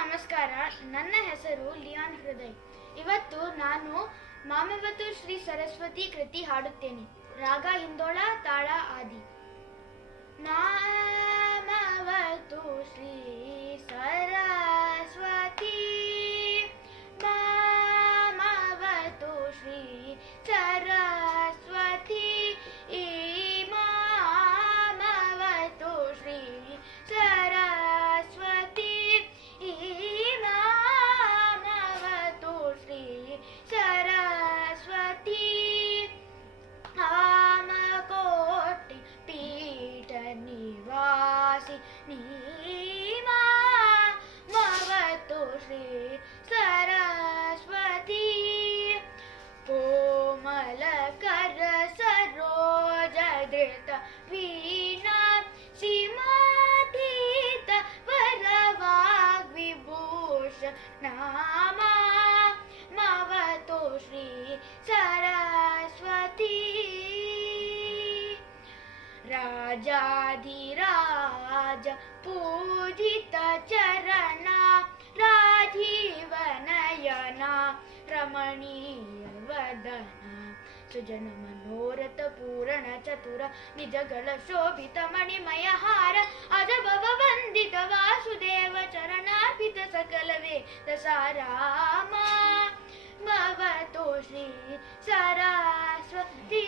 ನಮಸ್ಕಾರ. ನನ್ನ ಹೆಸರು ಲಿಯಾನ್ ಹೃದಯ್. ಇವತ್ತು ನಾನು ಮಾಮವತು ಶ್ರೀ ಸರಸ್ವತಿ ಕೃತಿ ಹಾಡುತ್ತೇನೆ. ರಾಗ ಹಿಂದೋಳ, ತಾಳ ಆದಿ. ಮಾಮವತು ಶ್ರೀ ಸರಸ್ವತಿ, ಮಾಮವತು ಶ್ರೀ ಸರಸ್ವತಿ, ಈ ಮಾಮವತು ಶ್ರೀ ಸರಸ್ವತಿ, ಈ ಮಾಮವತು ಶ್ರೀ ಸರಸ್ವತಿ. ಕಾಮಕೋಟಿ ಪೀಠ ನಿವಾಸಿ ನೀ ಮಾಮವತು ಶ್ರೀ ಸರಸ್ವತಿ. ಕೋಮಲ ಕರ ಸರೋಜ ಧೃತ ವೀಣಾ ಸೀಮಾತೀತ ವರವಾಗ್ವಿಭೂಷ ನಾಮ ಮಾಮವತು ಶ್ರೀ ಸರಸ್ವತಿ. ರಾಜಾಧಿರಾಜ ಪೂಜಿತ ಚರಣ, ರಾಜೀವ ನಯನ ರಮಣೀಯ ವದನ, ಸುಜನ ಮನೋರಥ ಪೂರಣ ಚತುರ ನಿಜಗಳ ಶೋಭಿತ ಮಣಿಮಯ ಹಾರ, ಅಜಭವ ವಂದಿತ ವಾಸುದೇವ ಚರಣಾರ್ಪಿತ ಸಕಲ ವೇದ ಸಾರಾಮ ಮಾಮವತು ಶ್ರೀ ಸರಸ್ವತಿ.